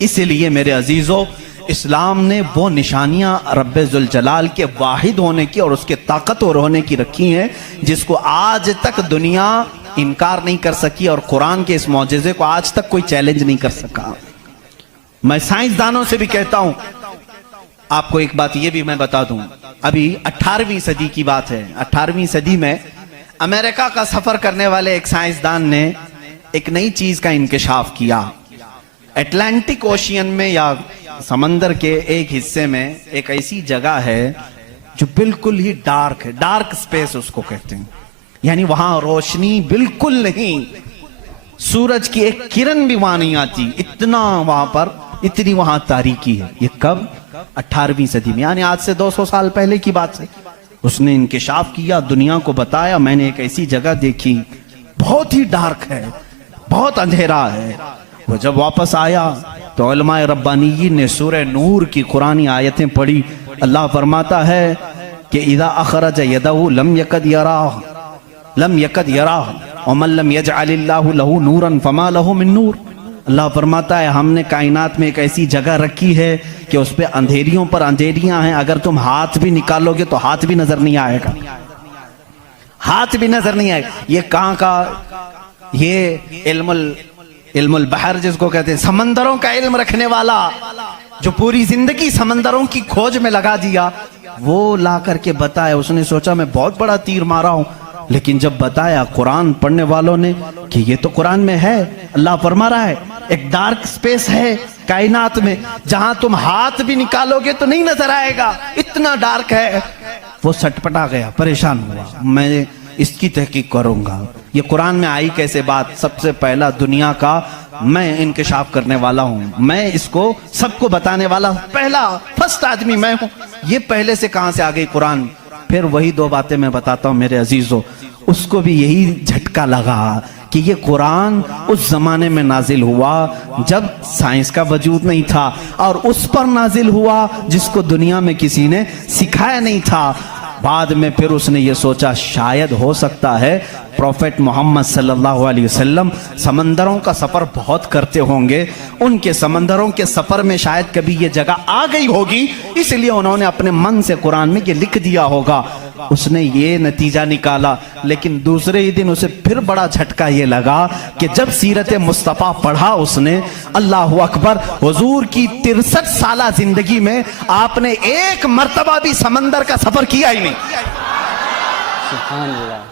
اس لیے میرے عزیزو اسلام نے وہ نشانیاں رب ذوالجلال کے واحد ہونے کی اور اس کے طاقتور ہونے کی رکھی ہیں جس کو آج تک دنیا انکار نہیں کر سکی، اور قرآن کے اس معجزے کو آج تک کوئی چیلنج نہیں کر سکا۔ میں سائنسدانوں سے بھی کہتا ہوں، آپ کو ایک بات یہ بھی میں بتا دوں، ابھی 18ویں صدی کی بات ہے، 18ویں صدی میں امریکہ کا سفر کرنے والے ایک سائنسدان نے ایک نئی چیز کا انکشاف کیا۔ اٹلانٹک اوشین میں یا سمندر کے ایک حصے میں ایک ایسی جگہ ہے جو بالکل ہی ڈارک ہے، ڈارک سپیس اس کو کہتے ہیں، یعنی وہاں روشنی بالکل نہیں، سورج کی ایک کرن بھی وہاں نہیں آتی، اتنا وہاں پر اتنی وہاں تاریکی ہے۔ یہ کب؟ 18ویں صدی میں، یعنی آج سے 200 سال پہلے کی بات ہے۔ اس نے انکشاف کیا، دنیا کو بتایا، میں نے ایک ایسی جگہ دیکھی بہت ہی ڈارک ہے، بہت اندھیرا ہے۔ وہ جب واپس آیا تو علماء ربانیین نے سورہ نور کی قرآنی آیتیں پڑھی۔ اللہ فرماتا ہے کہ اذا اخرج یدہ لم یکد یراہ لم یکد یراہ ومن لم یجعل اللہ لہ نورا فما لہ من نور۔ اللہ فرماتا ہے ہم نے کائنات میں ایک ایسی جگہ رکھی ہے کہ اس پہ اندھیریوں پر اندھیریاں ہیں، اگر تم ہاتھ بھی نکالو گے تو ہاتھ بھی نظر نہیں آئے گا، ہاتھ بھی نظر نہیں آئے گا۔ یہ کہاں کا؟ یہ علم البحر جس کو کہتے ہیں، سمندروں کا علم رکھنے والا جو پوری زندگی سمندروں کی کھوج میں لگا دیا، وہ لا کر کے بتایا۔ اس نے سوچا میں بہت بڑا تیر مارا ہوں، لیکن جب بتایا قرآن پڑھنے والوں نے کہ یہ تو قرآن میں ہے، اللہ فرما رہا ہے ایک ڈارک سپیس ہے کائنات میں جہاں تم ہاتھ بھی نکالو گے تو نہیں نظر آئے گا، اتنا ڈارک ہے۔ وہ سٹپٹا گیا، پریشان ہوا، میں اس کی تحقیق کروں گا، یہ قرآن میں آئی کیسے بات؟ سب سے پہلا دنیا کا میں انکشاف کرنے والا ہوں، میں اس کو سب کو بتانے والا پہلا فرسٹ آدمی میں ہوں، یہ پہلے سے کہاں سے آ گئی قرآن؟ پھر وہی دو باتیں میں بتاتا ہوں میرے عزیزو، اس کو بھی یہی جھٹکا لگا کہ یہ قرآن اس زمانے میں نازل ہوا جب سائنس کا وجود نہیں تھا، اور اس پر نازل ہوا جس کو دنیا میں کسی نے سکھایا نہیں تھا۔ بعد میں پھر اس نے یہ سوچا شاید ہو سکتا ہے پروفیٹ محمد صلی اللہ علیہ وسلم سمندروں کا سفر بہت کرتے ہوں گے، ان کے سمندروں کے سفر میں شاید کبھی یہ جگہ آ گئی ہوگی، اس لیے انہوں نے اپنے من سے قرآن میں یہ لکھ دیا ہوگا۔ اس نے یہ نتیجہ نکالا، لیکن دوسرے ہی دن اسے پھر بڑا جھٹکا یہ لگا کہ جب سیرت مصطفیٰ پڑھا اس نے، اللہ اکبر، حضور کی 63 سالہ زندگی میں آپ نے ایک مرتبہ بھی سمندر کا سفر کیا ہی نہیں۔ سبحان اللہ۔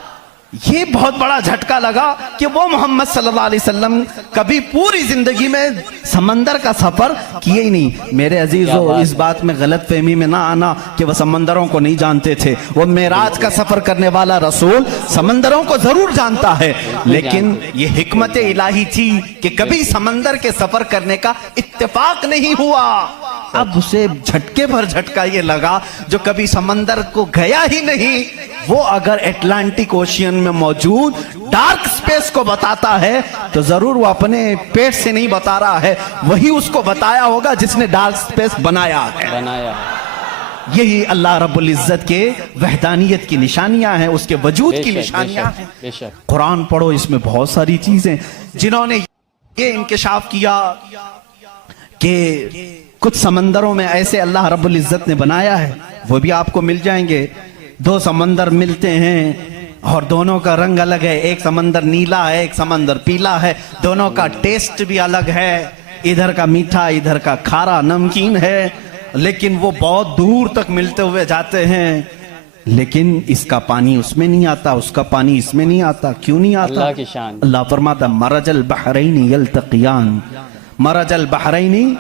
یہ بہت بڑا جھٹکا لگا کہ وہ محمد صلی اللہ علیہ وسلم کبھی پوری زندگی میں سمندر کا سفر کیے ہی نہیں۔ میرے عزیزو، اس بات میں غلط فہمی میں نہ آنا کہ وہ سمندروں کو نہیں جانتے تھے، وہ معراج کا سفر کرنے والا رسول سمندروں کو ضرور جانتا ہے، لیکن یہ حکمت الہی تھی کہ کبھی سمندر کے سفر کرنے کا اتفاق نہیں ہوا۔ اب اسے جھٹکے پر جھٹکا یہ لگا جو کبھی سمندر کو گیا ہی نہیں، وہ اگر اٹلانٹک اوشین میں موجود ڈارک سپیس کو بتاتا ہے تو ضرور وہ اپنے پیٹ سے نہیں بتا رہا ہے، وہی اس کو بتایا ہوگا جس نے ڈارک سپیس بنایا ہے۔ یہی اللہ رب العزت کے وحدانیت کی نشانیاں ہیں، اس کے وجود کی نشانیاں ہیں۔ قرآن پڑھو، اس میں بہت ساری چیزیں جنہوں نے یہ انکشاف کیا کہ کچھ سمندروں میں ایسے اللہ رب العزت نے بنایا ہے، وہ بھی آپ کو مل جائیں گے۔ دو سمندر ملتے ہیں اور دونوں کا رنگ الگ ہے، ایک سمندر نیلا ہے، ایک سمندر پیلا ہے، دونوں کا ٹیسٹ بھی الگ ہے، ادھر کا میٹھا ادھر کا کھارا نمکین ہے، لیکن وہ بہت دور تک ملتے ہوئے جاتے ہیں، لیکن اس کا پانی اس میں نہیں آتا، اس کا پانی اس میں نہیں آتا۔ کیوں نہیں آتا؟ اللہ کی شان۔ اللہ فرماتا مرج البحرین یلتقیان، مرج البحرین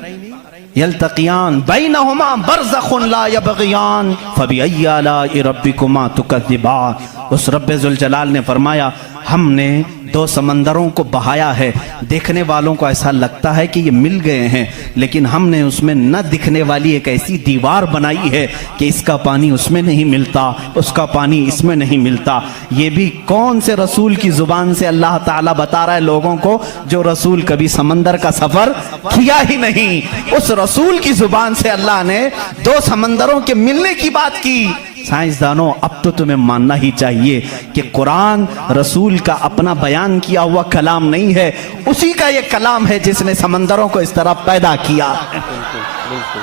یلتقیان بینہما برزخ لا یبغیان فبأی آلاء ربکما تکذبان۔ اس رب ذوالجلال نے فرمایا ہم نے دو سمندروں کو بہایا ہے، دیکھنے والوں کو ایسا لگتا ہے کہ یہ مل گئے ہیں، لیکن ہم نے اس میں نہ دکھنے والی ایک ایسی دیوار بنائی ہے کہ اس کا پانی اس میں نہیں ملتا، اس کا پانی اس میں نہیں ملتا۔ یہ بھی کون سے رسول کی زبان سے اللہ تعالیٰ بتا رہا ہے لوگوں کو جو رسول کبھی سمندر کا سفر کیا ہی نہیں؟ اس رسول کی زبان سے اللہ نے دو سمندروں کے ملنے کی بات کی۔ سائنسدانوں، اب تو تمہیں ماننا ہی چاہیے کہ قرآن رسول کا اپنا بیان بیان کیا ہوا کلام نہیں ہے، اسی کا یہ کلام ہے جس نے سمندروں کو اس طرح پیدا کیا ہے۔ بالکل بالکل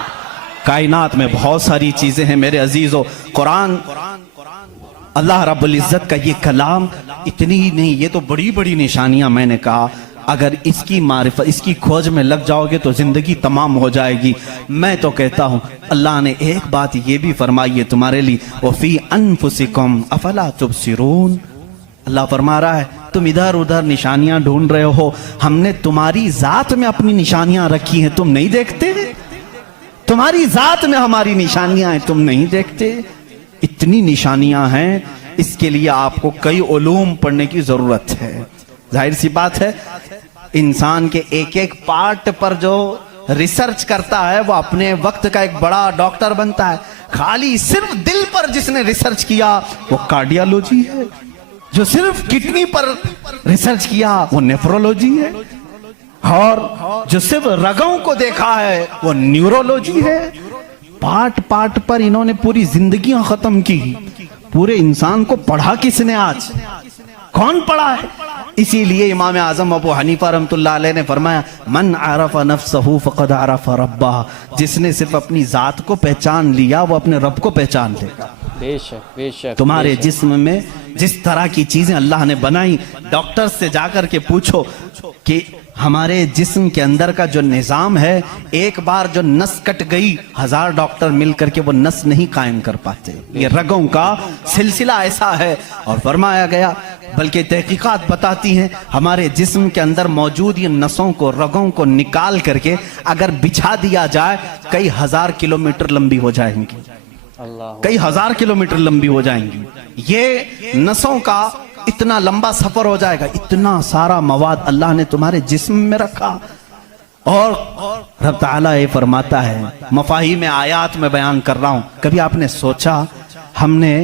کائنات میں بہت ساری چیزیں ہیں میرے عزیزو، قرآن اللہ رب العزت کا یہ کلام اتنی ہی نہیں، یہ تو بڑی بڑی نشانیاں میں نے کہا، اگر اس کی معرفت اس کی کھوج میں لگ جاؤ گے تو زندگی تمام ہو جائے گی۔ میں تو کہتا ہوں اللہ نے ایک بات یہ بھی فرمائی ہے تمہارے لیے، وَفِي أَنفُسِكُمْ أَفَلَا تُبْصِرُونَ، اللہ فرما رہا ہے تم ادھر ادھر نشانیاں ڈھونڈ رہے ہو، ہم نے تمہاری ذات میں اپنی نشانیاں رکھی ہیں، تم نہیں دیکھتے؟ تمہاری ذات میں ہماری نشانیاں ہیں، تم نہیں دیکھتے؟ اتنی نشانیاں ہیں، اس کے لیے آپ کو کئی علوم پڑھنے کی ضرورت ہے۔ ظاہر سی بات ہے انسان کے ایک ایک پارٹ پر جو ریسرچ کرتا ہے وہ اپنے وقت کا ایک بڑا ڈاکٹر بنتا ہے۔ خالی صرف دل پر جس نے ریسرچ کیا وہ کارڈیالوجی ہے، جو صرف کڈنی پر ریسرچ کیا وہ نیفرولوجی ہے، اور جو صرف رگوں کو دیکھا ہے وہ نیورولوجی ہے۔ پارٹ پارٹ پر انہوں نے پوری زندگیاں ختم کی، پورے انسان کو پڑھا کس نے؟ آج کون پڑھا ہے؟ اسی لیے امام اعظم ابو حنیفہ رحمۃ اللہ علیہ نے فرمایا من عرف نفسہ فقد عرف ربہ، جس نے صرف اپنی ذات کو پہچان لیا وہ اپنے رب کو پہچان لے گا۔ بے شک بے شک، تمہارے جسم میں جس طرح کی چیزیں اللہ نے بنائی، ڈاکٹر سے جا کر کے پوچھو کہ ہمارے جسم کے اندر کا جو نظام ہے، ایک بار جو نس کٹ گئی 1000 ڈاکٹر مل کر کے وہ نس نہیں قائم کر پاتے۔ یہ رگوں کا سلسلہ ایسا ہے، اور فرمایا گیا بلکہ تحقیقات بتاتی ہیں ہمارے جسم کے اندر موجود یہ نسوں کو رگوں کو نکال کر کے اگر بچھا دیا جائے کئی 1000 کلومیٹر لمبی ہو جائیں گی، اللہ کئی 1000 کلومیٹر لمبی ہو جائیں گی۔ یہ نسوں کا اتنا لمبا سفر ہو جائے گا، اتنا سارا مواد اللہ نے تمہارے جسم میں رکھا۔ اور رب تعالیٰ یہ فرماتا ہے، مفاہیم آیات میں بیان کر رہا ہوں، کبھی آپ نے سوچا ہم نے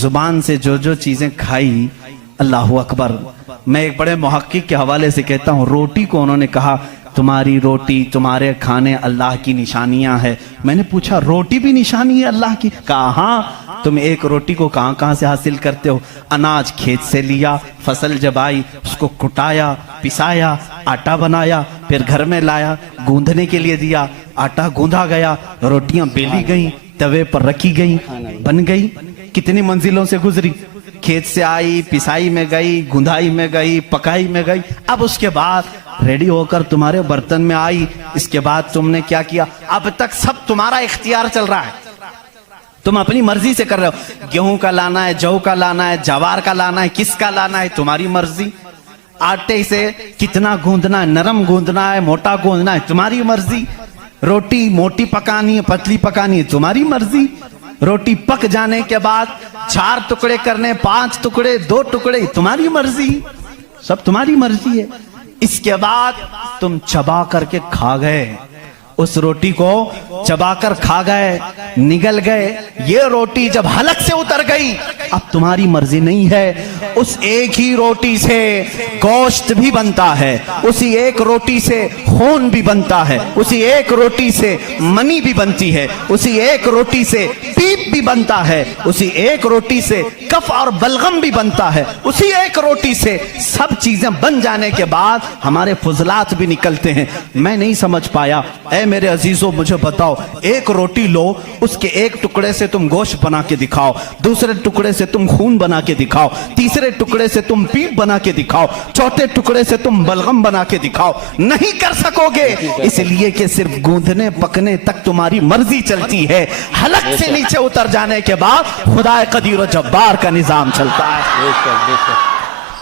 زبان سے جو جو چیزیں کھائی، اللہ اکبر، میں ایک بڑے محقق کے حوالے سے کہتا ہوں، روٹی کو انہوں نے کہا تمہاری روٹی تمہارے کھانے اللہ کی نشانیاں ہیں۔ میں نے پوچھا روٹی بھی نشانی ہے اللہ کی؟ کہا ہاں، تم ایک روٹی کو کہاں کہاں سے حاصل کرتے ہو؟ اناج کھیت سے لیا، فصل جب آئی اس کو کٹایا، پسایا، آٹا بنایا، پھر گھر میں لایا، گوندھنے کے لیے دیا، آٹا گوندھا گیا، روٹیاں بیلی گئیں، توے پر رکھی گئیں، بن گئی۔ کتنی منزلوں سے گزری، کھیت سے آئی، پسائی میں گئی، گندھائی میں گئی، پکائی میں گئی، اب اس کے بعد ریڈی ہو کر تمہارے برتن میں آئی۔ اس کے بعد تم نے کیا کیا؟ اب تک سب تمہارا اختیار چل رہا ہے، تم اپنی مرضی سے کر رہے ہو۔ گیہوں کا لانا ہے، جو کا لانا ہے، جوار کا لانا ہے، کس کا لانا ہے، تمہاری مرضی۔ آٹے سے کتنا گوندنا ہے، نرم گوندنا ہے، موٹا گوندنا ہے، تمہاری مرضی۔ روٹی موٹی پکانی ہے، پتلی پکانی ہے، تمہاری مرضی۔ روٹی پک جانے کے بعد 4 ٹکڑے کرنے، 5 ٹکڑے، 2 ٹکڑے، تمہاری مرضی، سب تمہاری مرضی ہے۔ اس کے بعد تم چبا کر کے کھا گئے، اس روٹی کو چبا کر کھا گئے، نگل گئے۔ یہ روٹی جب حلق سے اتر گئی اب تمہاری مرضی نہیں ہے۔ اس ایک ہی روٹی سے گوشت بھی بنتا ہے، اسی ایک روٹی سے خون بھی بنتا ہے، اسی ایک روٹی سے منی بھی بنتی ہے، اسی ایک روٹی سے پیپ بھی بنتا ہے، اسی ایک روٹی سے کف اور بلغم بھی بنتا ہے، اسی ایک روٹی سے سب چیزیں بن جانے کے بعد ہمارے فضلات بھی نکلتے ہیں۔ میں نہیں سمجھ پایا، اے میرے عزیزوں مجھے بتاؤ، ایک روٹی لو، اس کے ایک ٹکڑے سے تم گوشت بنا کے دکھاؤ، دوسرے ٹکڑے سے تم خون بنا کے دکھاؤ، تیسرے ٹکڑے سے تم پیپ بنا کے دکھاؤ، چوتھے ٹکڑے سے تم بلغم بنا کے دکھاؤ، نہیں کر سکو گے، اس لیے کہ صرف گوندھنے پکنے تک تمہاری مرضی چلتی ہے، حلق سے نیچے اتر جانے کے بعد خدا قدیر و جبار کا نظام چلتا ہے۔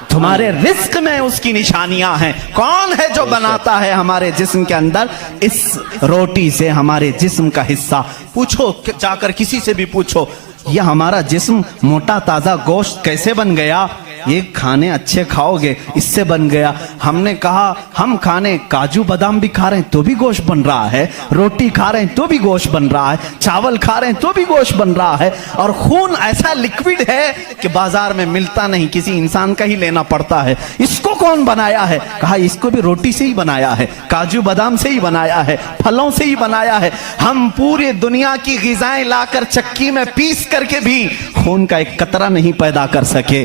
تمہارے رزق میں اس کی نشانیاں ہیں۔ کون ہے جو بناتا ہے ہمارے جسم کے اندر اس روٹی سے ہمارے جسم کا حصہ؟ پوچھو جا کر کسی سے بھی پوچھو، یہ ہمارا جسم موٹا تازہ گوشت کیسے بن گیا؟ یہ کھانے اچھے کھاؤ گے اس سے بن گیا۔ ہم نے کہا ہم کھانے کاجو بادام بھی کھا رہے ہیں تو بھی گوشت بن رہا ہے، روٹی کھا رہے ہیں تو بھی گوشت بن رہا ہے، چاول کھا رہے ہیں تو بھی گوشت بن رہا ہے، اور خون ایسا لکوڈ ہے کہ بازار میں ملتا نہیں، کسی انسان کا ہی لینا پڑتا ہے۔ اس کو کون بنایا ہے؟ کہا اس کو بھی روٹی سے ہی بنایا ہے، کاجو بادام سے ہی بنایا ہے، پھلوں سے ہی بنایا ہے۔ ہم پوری دنیا کی غذائیں لا کر چکی میں پیس کر کے بھی خون کا ایک قطرہ نہیں پیدا کر سکے،